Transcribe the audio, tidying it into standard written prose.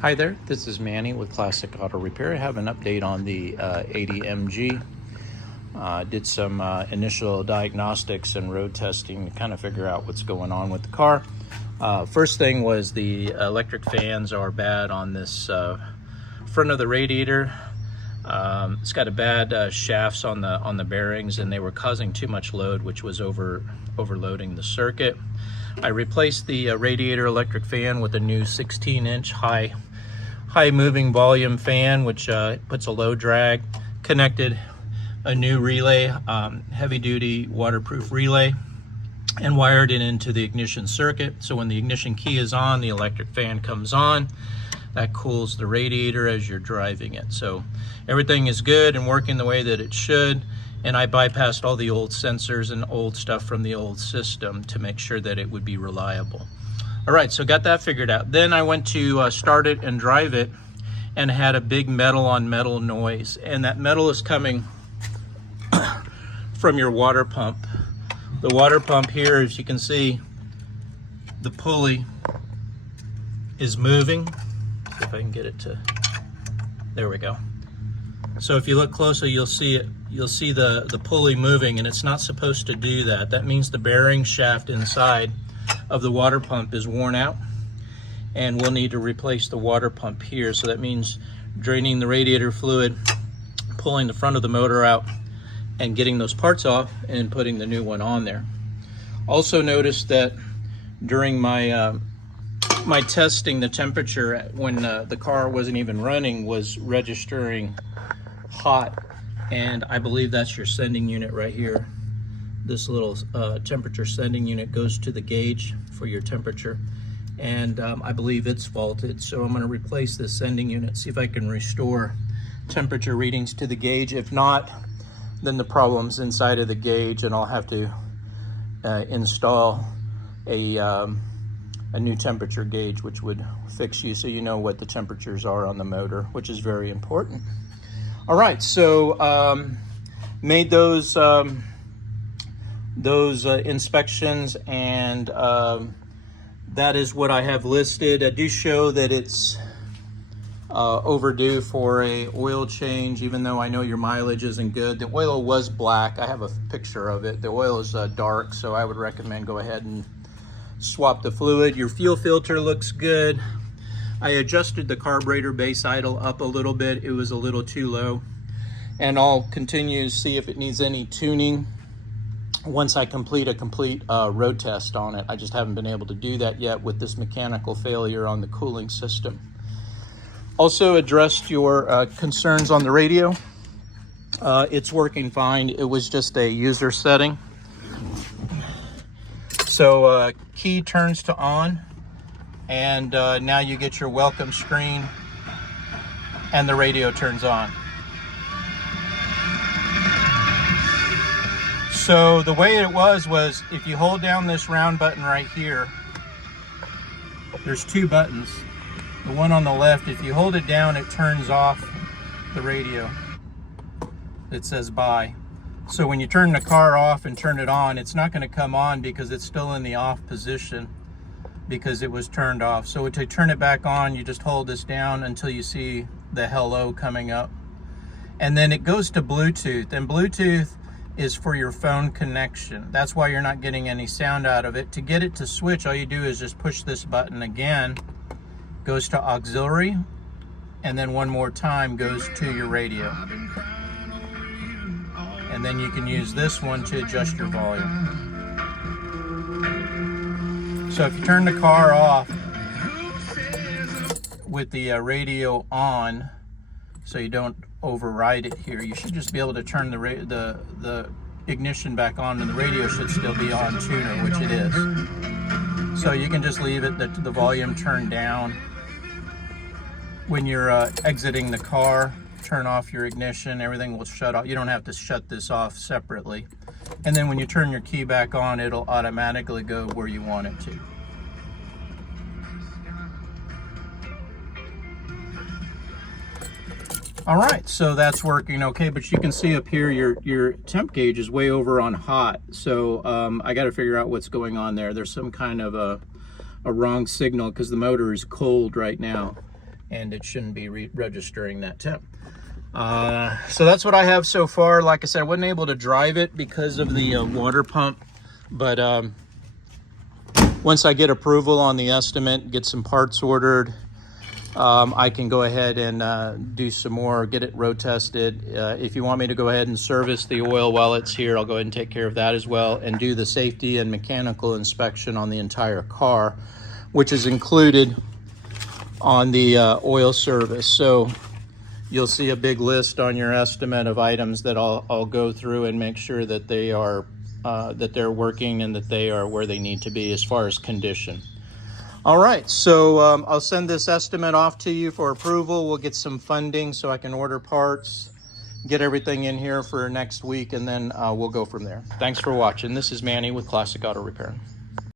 Hi there, this is Manny with Classic Auto Repair. I have an update on the 80MG. Did some initial diagnostics and road testing to kind of figure out what's going on with the car. First thing was the electric fans are bad on this front of the radiator. It's got a bad shafts on the bearings, and they were causing too much load, which was overloading the circuit. I replaced the radiator electric fan with a new 16-inch high moving volume fan, which puts a low drag. Connected a new relay, heavy duty waterproof relay, and wired it into the ignition circuit. So when the ignition key is on, the electric fan comes on. That cools the radiator as you're driving it. So everything is good and working the way that it should. And I bypassed all the old sensors and old stuff from the old system to make sure that it would be reliable. All right, so got that figured out. Then I went to start it and drive it, and had a big metal on metal noise. And that metal is coming from your water pump. The water pump here, as you can see, the pulley is moving. See if I can get it to, there we go. So if you look closely, you'll see it. You'll see the pulley moving, and it's not supposed to do that. That means the bearing shaft inside of the water pump is worn out, and we'll need to replace the water pump here. So that means draining the radiator fluid, pulling the front of the motor out, and getting those parts off and putting the new one on there. Also noticed that during my my testing, the temperature when the car wasn't even running was registering hot, and I believe that's your sending unit right here. This little temperature sending unit goes to the gauge for your temperature, and I believe it's faulted. So I'm going to replace this sending unit, see if I can restore temperature readings to the gauge. If not, then the problem's inside of the gauge, and I'll have to install a new temperature gauge, which would fix you so you know what the temperatures are on the motor, which is very important. All right, so made those inspections, and that is what I have listed. I do show that it's overdue for a oil change, even though I know your mileage isn't good. The oil was black. I have a picture of it. The oil is dark, so I would recommend go ahead and swap the fluid. Your fuel filter looks good. I adjusted the carburetor base idle up a little bit. It was a little too low, and I'll continue to see if it needs any tuning once I complete a complete road test on it. I just haven't been able to do that yet with this mechanical failure on the cooling system. Also addressed your concerns on the radio. It's working fine. It was just a user setting. So key turns to on, and now you get your welcome screen, and the radio turns on. So the way it was if you hold down this round button right here, there's two buttons. The one on the left, if you hold it down, it turns off the radio. It says bye. So when you turn the car off and turn it on, it's not going to come on because it's still in the off position because it was turned off. So to turn it back on, you just hold this down until you see the hello coming up. And then it goes to Bluetooth, and Bluetooth is for your phone connection. That's why you're not getting any sound out of it. To get it to switch, all you do is just push this button again, goes to auxiliary, and then one more time goes to your radio. And then you can use this one to adjust your volume. So if you turn the car off with the radio on, so you don't override it here, you should just be able to turn the ignition back on, and the radio should still be on tuner, which it is. So you can just leave it, the volume turned down. When you're exiting the car, turn off your ignition, everything will shut off. You don't have to shut this off separately. And then when you turn your key back on, it'll automatically go where you want it to. All right, so that's working okay, but you can see up here your temp gauge is way over on hot. So I got to figure out what's going on there. There's some kind of a wrong signal because the motor is cold right now. and it shouldn't be registering that temp. So that's what I have so far. Like I said, I wasn't able to drive it because of the water pump, but once I get approval on the estimate, get some parts ordered, I can go ahead and do some more, get it road tested. If you want me to go ahead and service the oil while it's here, I'll go ahead and take care of that as well, and do the safety and mechanical inspection on the entire car, which is included on the oil service. So you'll see a big list on your estimate of items that I'll go through and make sure that they are that they're working and that they are where they need to be as far as condition. All right, so I'll send this estimate off to you for approval. We'll get some funding so I can order parts, get everything in here for next week, and then we'll go from there. Thanks for watching. This is Manny with Classic Auto Repair.